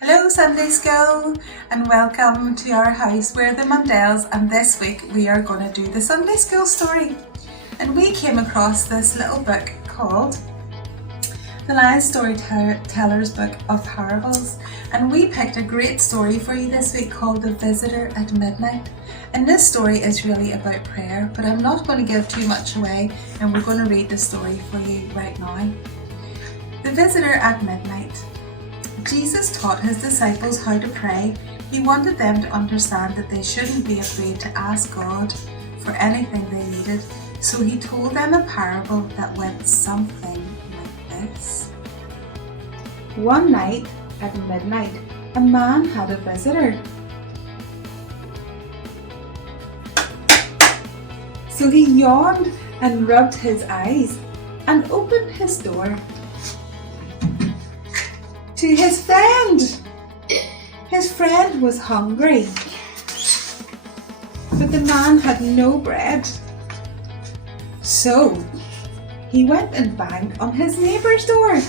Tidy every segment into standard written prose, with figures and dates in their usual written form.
Hello Sunday School and welcome to our house. We're the Mundells and this week we are going to do the Sunday School story. And we came across this little book called The Lion Storyteller's Book of Parables, and we picked a great story for you this week called The Visitor at Midnight. And this story is really about prayer, but I'm not going to give too much away and we're going to read the story for you right now. The Visitor at Midnight. Jesus taught his disciples how to pray. He wanted them to understand that they shouldn't be afraid to ask God for anything they needed. So he told them a parable that went something like this. One night at midnight, a man had a visitor. So he yawned and rubbed his eyes and opened his door to his friend. His friend was hungry, but the man had no bread. So he went and banged on his neighbour's door.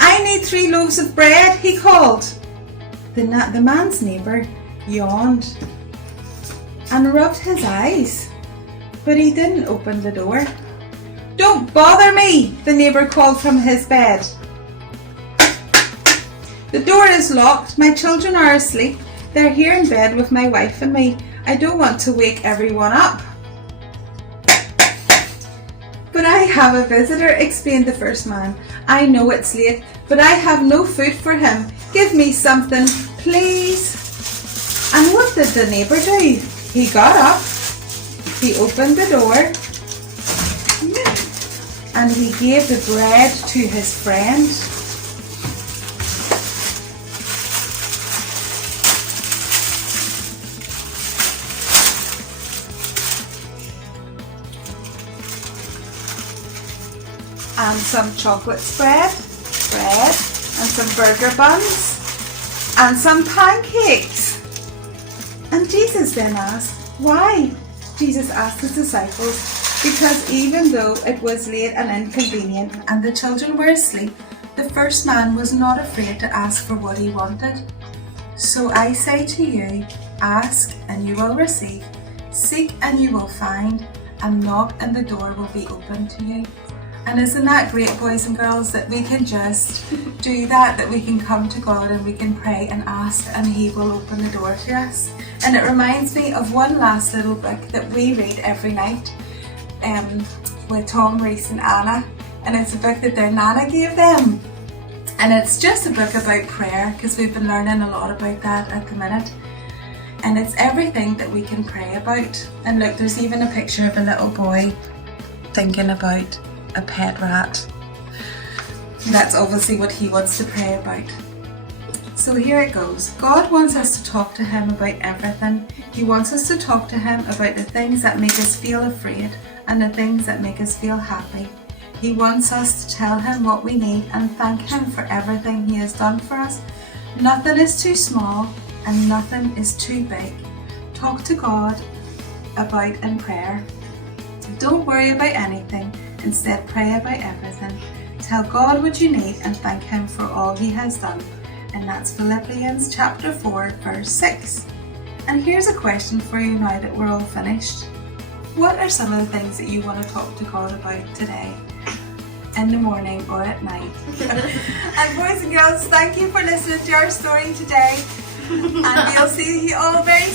I need 3 loaves of bread, he called. The man's neighbour yawned and rubbed his eyes, but he didn't open the door. Don't bother me, the neighbour called from his bed. The door is locked, my children are asleep. They're here in bed with my wife and me. I don't want to wake everyone up. But I have a visitor, explained the first man. I know it's late, but I have no food for him. Give me something, please. And what did the neighbour do? He got up, he opened the door, and he gave the bread to his friend. And some chocolate spread, and some burger buns, and some pancakes. And Jesus then asked, why? Jesus asked his disciples, because even though it was late and inconvenient and the children were asleep, the first man was not afraid to ask for what he wanted. So I say to you, ask and you will receive, seek and you will find, and knock and the door will be opened to you. And isn't that great, boys and girls, that we can just do that we can come to God and we can pray and ask and He will open the door to us. And it reminds me of one last little book that we read every night with Tom, Reese and Anna. And it's a book that their Nana gave them. And it's just a book about prayer, because we've been learning a lot about that at the minute. And it's everything that we can pray about. And look, there's even a picture of a little boy thinking about a pet rat. That's obviously what he wants to pray about. So here it goes. God wants us to talk to Him about everything. He wants us to talk to Him about the things that make us feel afraid and the things that make us feel happy. He wants us to tell Him what we need and thank Him for everything He has done for us. Nothing is too small and nothing is too big. Talk to God about in prayer. Don't worry about anything. Instead, pray about everything. Tell God what you need and thank Him for all He has done. And that's Philippians chapter 4, verse 6. And here's a question for you now that we're all finished. What are some of the things that you want to talk to God about today? In the morning or at night? And boys and girls, thank you for listening to our story today. And we'll see you all very